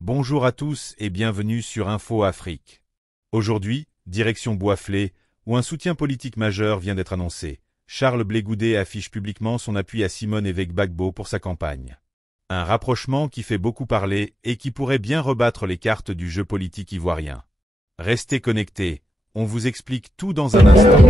Bonjour à tous et bienvenue sur Info Afrique. Aujourd'hui, direction Boisflé, où un soutien politique majeur vient d'être annoncé. Charles Blé Goudé affiche publiquement son appui à Simone Évêque Gbagbo pour sa campagne. Un rapprochement qui fait beaucoup parler et qui pourrait bien rebattre les cartes du jeu politique ivoirien. Restez connectés, on vous explique tout dans un instant.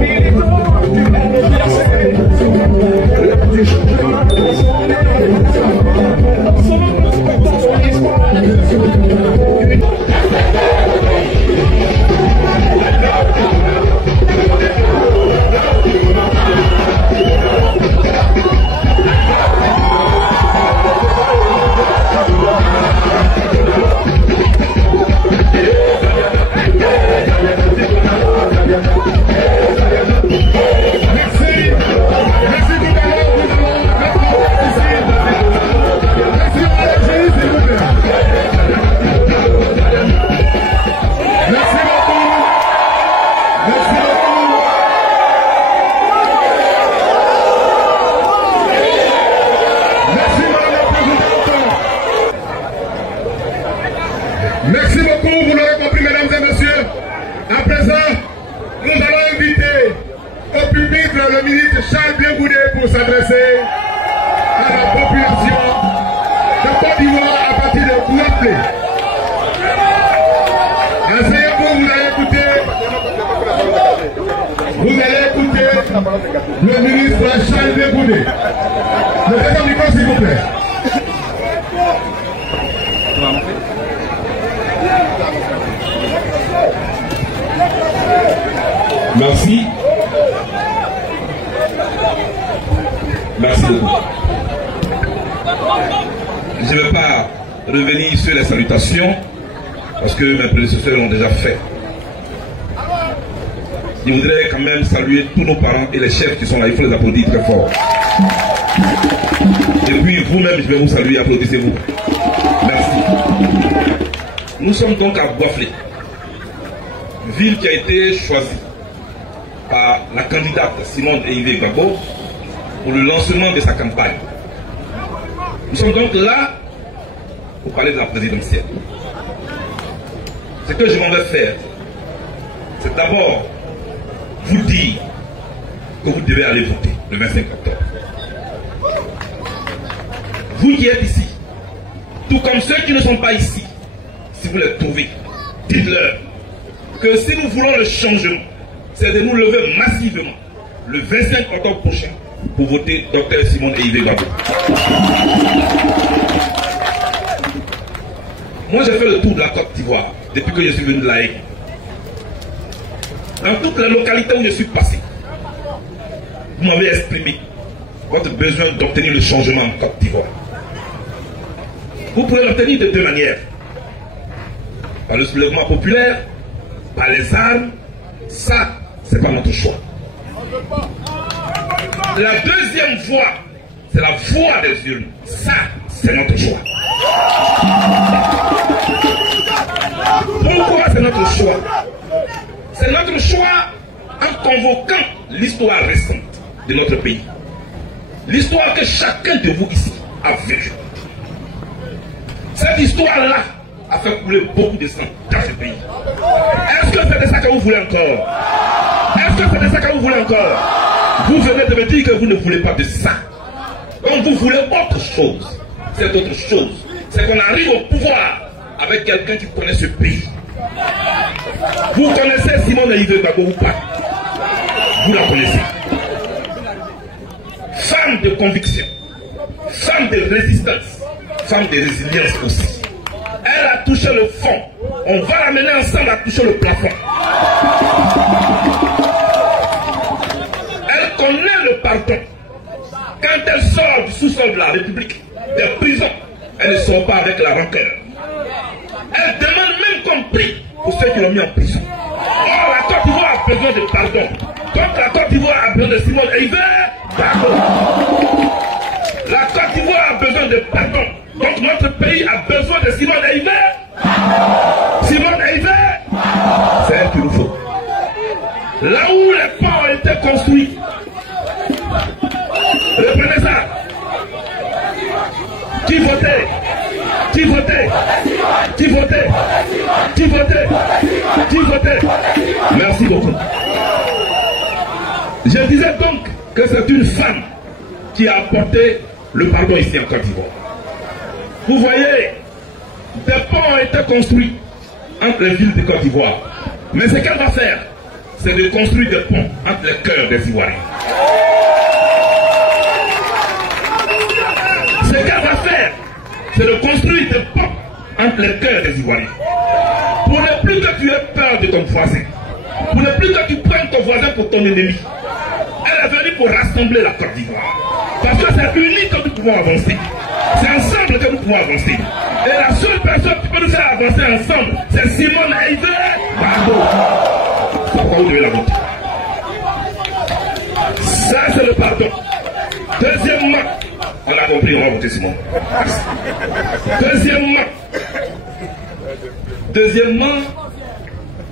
Merci beaucoup, vous l'aurez compris, mesdames et messieurs. À présent, nous allons inviter au pupitre le ministre Charles Blé Goudé pour s'adresser à la population de Côte d'Ivoire à partir de Boisflé. Asseyez-vous, vous allez écouter le ministre Charles Blé Goudé. Le deuxième micro, s'il vous plaît. Merci. Merci beaucoup. Je ne vais pas revenir sur les salutations parce que mes prédécesseurs l'ont déjà fait. Je voudrais quand même saluer tous nos parents et les chefs qui sont là. Il faut les applaudir très fort. Et puis vous-même, je vais vous saluer. Applaudissez-vous. Merci. Nous sommes donc à Boisflé, ville qui a été choisie par la candidate Simone Évêque Gbagbo pour le lancement de sa campagne. Nous sommes donc là pour parler de la présidentielle. Ce que je m'en vais faire, c'est d'abord vous dire que vous devez aller voter le 25 octobre. Vous qui êtes ici, tout comme ceux qui ne sont pas ici, si vous les trouvez, dites-leur que si nous voulons le changement, c'est de nous lever massivement le 25 octobre prochain pour voter Dr Simone Évêque Gbagbo. Moi j'ai fait le tour de la Côte d'Ivoire depuis que je suis venu de la Haye. Dans toutes les localités où je suis passé, vous m'avez exprimé votre besoin d'obtenir le changement en Côte d'Ivoire. Vous pouvez l'obtenir de deux manières. Par le soulèvement populaire, par les armes, ça, c'est pas notre choix. La deuxième voie, c'est la voie des urnes. Ça, c'est notre choix. Pourquoi c'est notre choix? C'est notre choix en convoquant l'histoire récente de notre pays. L'histoire que chacun de vous ici a vécue. Cette histoire-là a fait couler beaucoup de sang dans ce pays. Est-ce que c'est de ça que vous voulez encore? Est-ce que c'est de ça que vous voulez encore? Vous venez de me dire que vous ne voulez pas de ça. Donc vous voulez autre chose. C'est autre chose. C'est qu'on arrive au pouvoir avec quelqu'un qui connaît ce pays. Vous connaissez Simone Évêque Gbagbo ou pas? Vous la connaissez. Femme de conviction, femme de résistance, femme de résilience aussi. Elle a touché le fond. On va l'amener ensemble à toucher le plafond. Elle connaît le pardon. Quand elle sort du sous-sol de la République, des prisons, elle ne sort pas avec la rancœur. Elle demande même qu'on prie pour ceux qui l'ont mis en prison. Or, la Côte d'Ivoire a besoin de pardon. Donc la Côte d'Ivoire a besoin de Simone Évêque Gbagbo. La Côte d'Ivoire a besoin de pardon. Donc notre pays a besoin de Simone Évêque. Simone Évêque, c'est elle qu'il nous faut. Là où les ponts ont été construits, reprenez ça. Qui votait? Qui votait? Qui voter. Merci beaucoup. Je disais donc que c'est une femme qui a apporté le pardon ici en Côte d'Ivoire. Vous voyez, des ponts ont été construits entre les villes de Côte d'Ivoire. Mais ce qu'elle va faire, c'est de construire des ponts entre les cœurs des Ivoiriens. Ce qu'elle va faire, c'est de construire des ponts entre les cœurs des Ivoiriens. Pour ne plus que tu aies peur de ton voisin, pour ne plus que tu prennes ton voisin pour ton ennemi, elle est venue pour rassembler la Côte d'Ivoire. Parce que c'est unique que nous pouvons avancer. C'est ensemble que nous pouvons avancer. Et la seule personne qui peut nous faire avancer ensemble, c'est Simone Eivey Gbagbo. C'est pourquoi vous devez la voter. Ça, c'est le pardon. Deuxièmement, on a compris, on va voter Simone. Deuxièmement,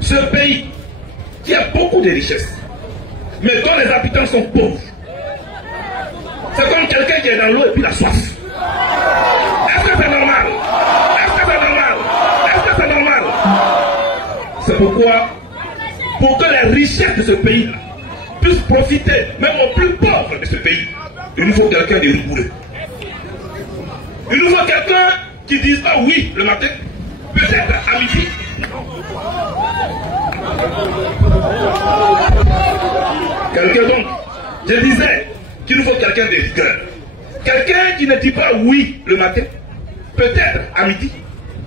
ce pays qui a beaucoup de richesses, mais dont les habitants sont pauvres. C'est comme quelqu'un qui est dans l'eau et puis la soif. Est-ce que c'est normal? Est-ce que c'est normal? C'est pourquoi, pour que les richesses de ce pays puissent profiter, même aux plus pauvres de ce pays, il nous faut quelqu'un de rigoureux. Il nous faut quelqu'un qui dise pas oui le matin, peut-être à midi. Quelqu'un donc, je disais qu'il nous faut quelqu'un de rigueur. Quelqu'un qui ne dit pas oui le matin, peut-être à midi,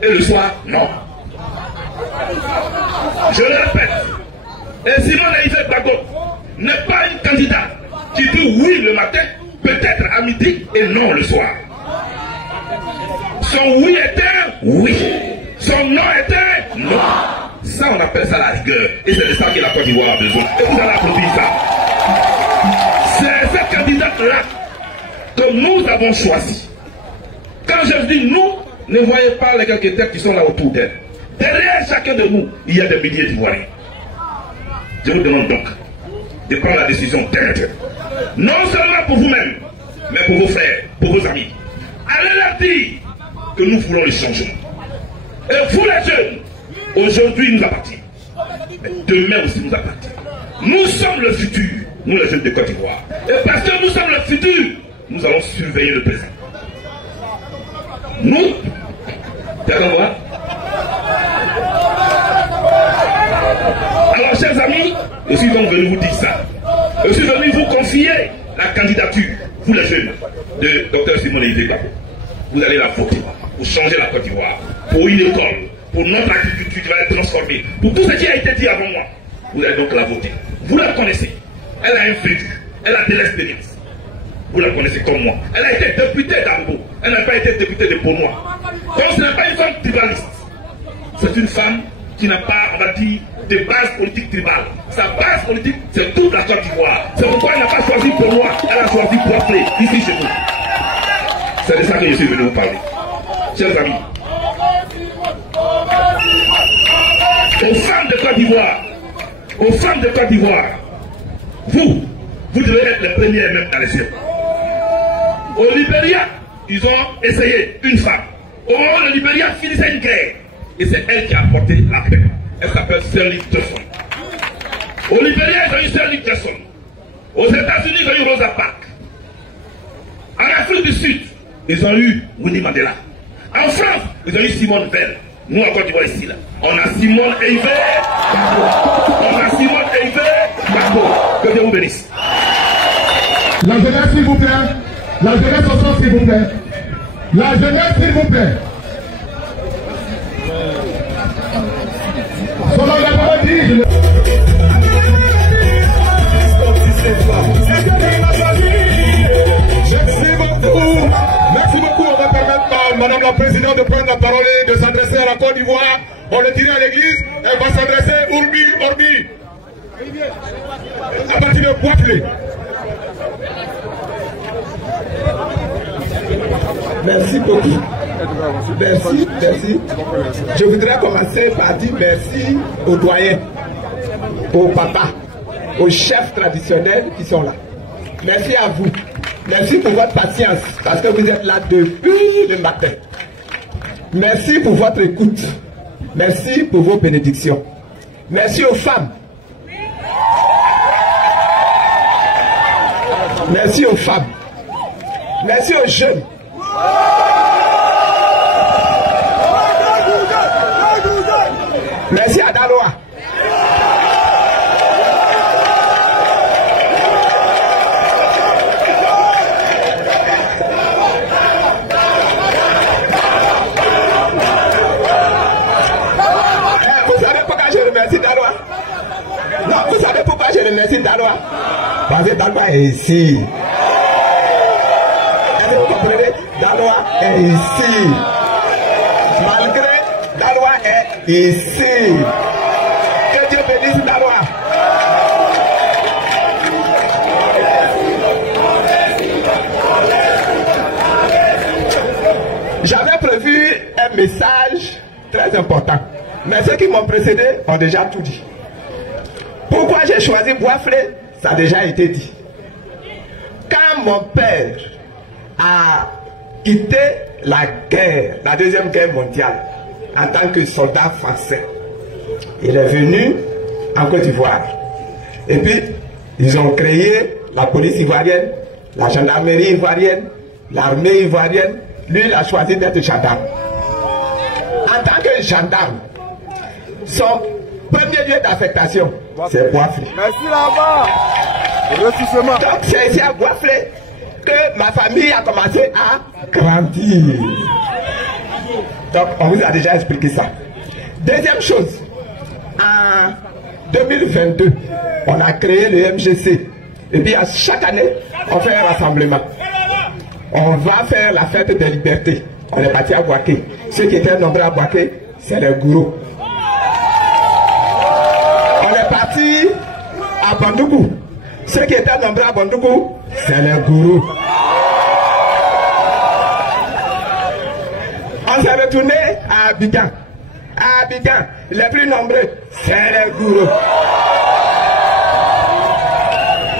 et le soir, non. Je le répète, et Simone Eivey Gbagbo n'est pas une candidate qui dit oui le matin, peut-être à midi, et non le soir. Son oui est un oui, son non est un non. Ça, on appelle ça la rigueur. Et c'est de ça que la Côte d'Ivoire a besoin. Et vous allez applaudir ça. C'est cette candidate-là que nous avons choisi. Quand je dis nous, ne voyez pas les quelques têtes qui sont là autour d'elle. Derrière chacun de nous, il y a des milliers d'Ivoiriens. Je vous demande donc de prendre la décision tête. Non seulement pour vous-même, mais pour vos frères, pour vos amis. Allez leur dire que nous voulons le changement. Et vous les jeunes, aujourd'hui nous appartient. Mais demain aussi nous appartient. Nous sommes le futur, nous les jeunes de Côte d'Ivoire. Et parce que nous sommes le futur, nous allons surveiller le présent. Nous, d'accord. Alors chers amis, je suis donc venu vous dire ça. Je suis venu vous confier la candidature, vous les jeunes, de Dr Simone Eivey Gbagbo. Vous allez la voter pour changer la Côte d'Ivoire, pour une école, pour notre agriculture qui va être transformée, pour tout ce qui a été dit avant moi. Vous allez donc la voter. Vous la connaissez. Elle a un vécu, elle a de l'expérience. Vous la connaissez comme moi. Elle a été députée d'Ambo. Elle n'a pas été députée de Beaunois. Donc ce n'est pas une femme tribaliste. C'est une femme qui n'a pas, on va dire, de base politique tribale. Sa base politique, c'est toute la Côte d'Ivoire. C'est pourquoi elle n'a pas choisi Beaunois. Elle a choisi Boisflé, ici chez nous. C'est de ça que je suis venu vous parler. Chers amis, aux femmes de Côte d'Ivoire, aux femmes de Côte d'Ivoire, vous devez être les premières même dans les cieux. Au Libéria, ils ont essayé une femme. Au moment où le Libéria finissait une guerre, et c'est elle qui a apporté la paix. Elle s'appelle Shirley Jackson. Au Libéria, ils ont eu Shirley Jackson. Aux États-Unis, ils ont eu Rosa Parks. En Afrique du Sud, ils ont eu Winnie Mandela. En France, ils ont eu Simone Veil. Nous, en Côte d'Ivoire, ici, là, on a Simone Eivey Gbagbo. On a Simone Eivey Gbagbo. Que Dieu vous bénisse. La jeunesse, s'il vous plaît. La jeunesse au centre, s'il vous plaît. La jeunesse, s'il vous plaît. Selon la parole dit, Merci beaucoup. On va permettre à Madame la Présidente de prendre la parole et de s'adresser à la Côte d'Ivoire. On le dirait à l'église. Elle va s'adresser Orbi. À partir de Boisflé. Merci beaucoup. Merci. Je voudrais commencer par dire merci aux doyens, aux papas, aux chefs traditionnels qui sont là. Merci à vous. Merci pour votre patience, parce que vous êtes là depuis le matin. Merci pour votre écoute. Merci pour vos bénédictions. Merci aux femmes. Merci aux femmes. Merci aux jeunes. Merci à Daloa. Vous savez pourquoi je remercie Daloa? Non, vous savez pourquoi je remercie Daloa? Parce que Daloa est ici. Est-ce que vous comprenez? Daloa est ici. Malgré Daloa est ici. Que Dieu bénisse Daloa. J'avais prévu un message très important. Mais ceux qui m'ont précédé ont déjà tout dit. Pourquoi j'ai choisi Boisflé? Ça a déjà été dit. Quand mon père a quitté la guerre, la deuxième guerre mondiale, en tant que soldat français, il est venu en Côte d'Ivoire. Et puis, ils ont créé la police ivoirienne, la gendarmerie ivoirienne, l'armée ivoirienne. Lui, il a choisi d'être gendarme. En tant que gendarme, son premier lieu d'affectation, c'est Boisflé. Merci là-bas. Donc c'est ici à Boisflé que ma famille a commencé à grandir. Donc on vous a déjà expliqué ça. Deuxième chose, en 2022, on a créé le MGC. Et puis à chaque année, on fait un rassemblement. On va faire la fête des libertés. On est parti à Boaké. Ceux qui étaient nombreux à Boaké, c'est les gourous. On est parti à Bandoukou. Ceux qui étaient nombreux à Bandoukou, c'est les gourous. On s'est retourné à Abidjan. À Abidjan, les plus nombreux, c'est les gourous.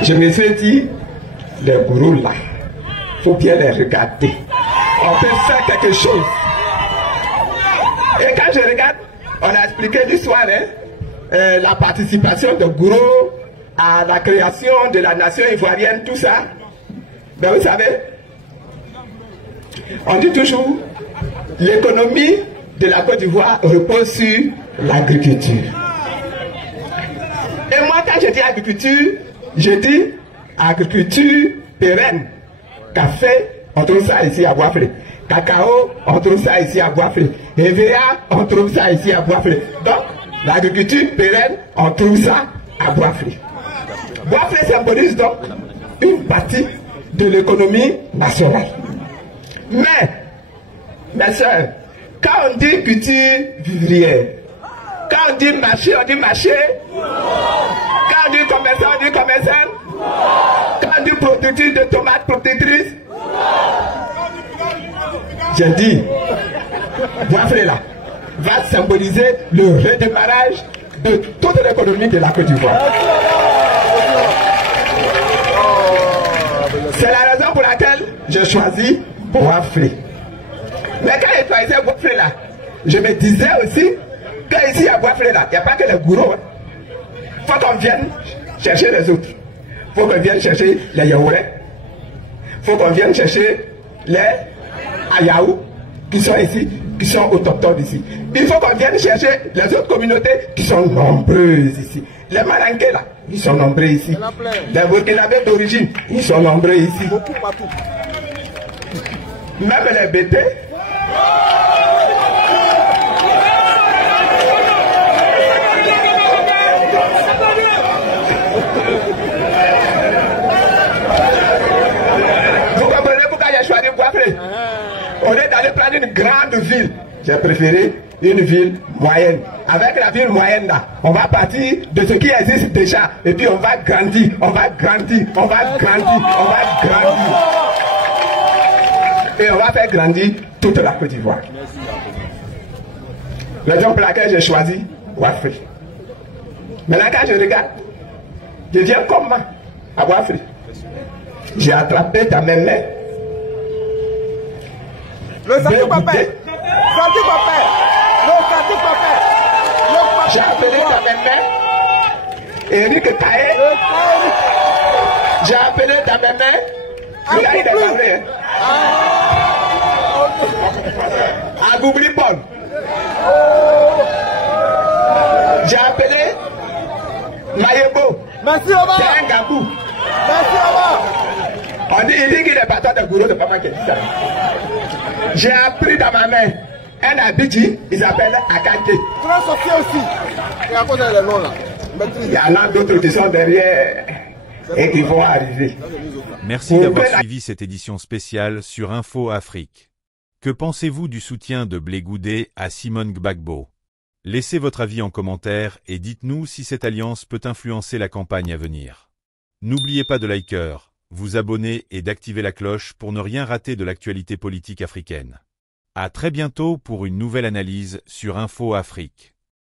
Je me suis dit, les gourous là, il faut bien les regarder. On peut faire quelque chose. Et quand je regarde, on a expliqué l'histoire, la participation de gourous à la création de la nation ivoirienne, tout ça. Ben vous savez, on dit toujours, l'économie de la Côte d'Ivoire repose sur l'agriculture. Et moi, quand je dis agriculture, je dis agriculture pérenne. Café, on trouve ça ici à Boisflé. Cacao, on trouve ça ici à Boisflé. EVA, on trouve ça ici à Boisflé. Donc, l'agriculture pérenne, on trouve ça à Boisflé. Boisflé symbolise donc une partie de l'économie nationale. Mais, mes soeurs, quand on dit culture vivrière, quand on dit marché, on dit marché. Quand on dit commerçant, on dit commerçant. Quand on dit productrice de tomates, productrice. J'ai dit, Boisflé là va symboliser le redémarrage de toute l'économie de la Côte d'Ivoire. C'est la raison pour laquelle j'ai choisi Boisflé. Mais quand je choisissais Boisflé là, je me disais aussi que ici à Boisflé là, il n'y a pas que les gourous. Il faut qu'on vienne chercher les autres. Il faut qu'on vienne chercher les Yaourais. Il faut qu'on vienne chercher les Ayaou qui sont ici, qui sont autochtones ici. Il faut qu'on vienne chercher les autres communautés qui sont nombreuses ici. Les Malangués là, ils sont nombreux ici. Les Burkinabés d'origine, ils sont nombreux ici. Beaucoup partout. Même les Bétés. Vous comprenez pourquoi j'ai choisi Boisflé? On est d'aller prendre une grande ville. J'ai préféré une ville moyenne. Avec la ville moyenne là, on va partir de ce qui existe déjà. Et puis on va grandir, on va grandir, on va grandir, on va grandir. Et on va faire grandir toute la Côte d'Ivoire. Raison pour laquelle j'ai choisi Boisflé. Maintenant quand je regarde, je viens comment à Boisflé. J'ai attrapé ta même main. Le Santi Papa. Santi Papa. Le Santi Papa. J'ai appelé ta Damemé, Eric Taé. J'ai appelé Damemé. Il a parlé. Agoubli Paul. J'ai appelé Mayebo. Merci, Omar. C'est un Gabou. Merci, Omar. On dit, il dit qu'il est patron de Gouro, c'est pas moi qui ai dit ça. J'ai appris dans ma main un Abidji, il s'appelle Akante. Tu vas sortir aussi. Et à cause de les noms là. Il y a là d'autres qui sont derrière et qui vont arriver. Merci d'avoir suivi cette édition spéciale sur Info Afrique. Que pensez-vous du soutien de Blé Goudé à Simone Gbagbo? Laissez votre avis en commentaire et dites-nous si cette alliance peut influencer la campagne à venir. N'oubliez pas de liker, vous abonner et d'activer la cloche pour ne rien rater de l'actualité politique africaine. À très bientôt pour une nouvelle analyse sur Info Afrique.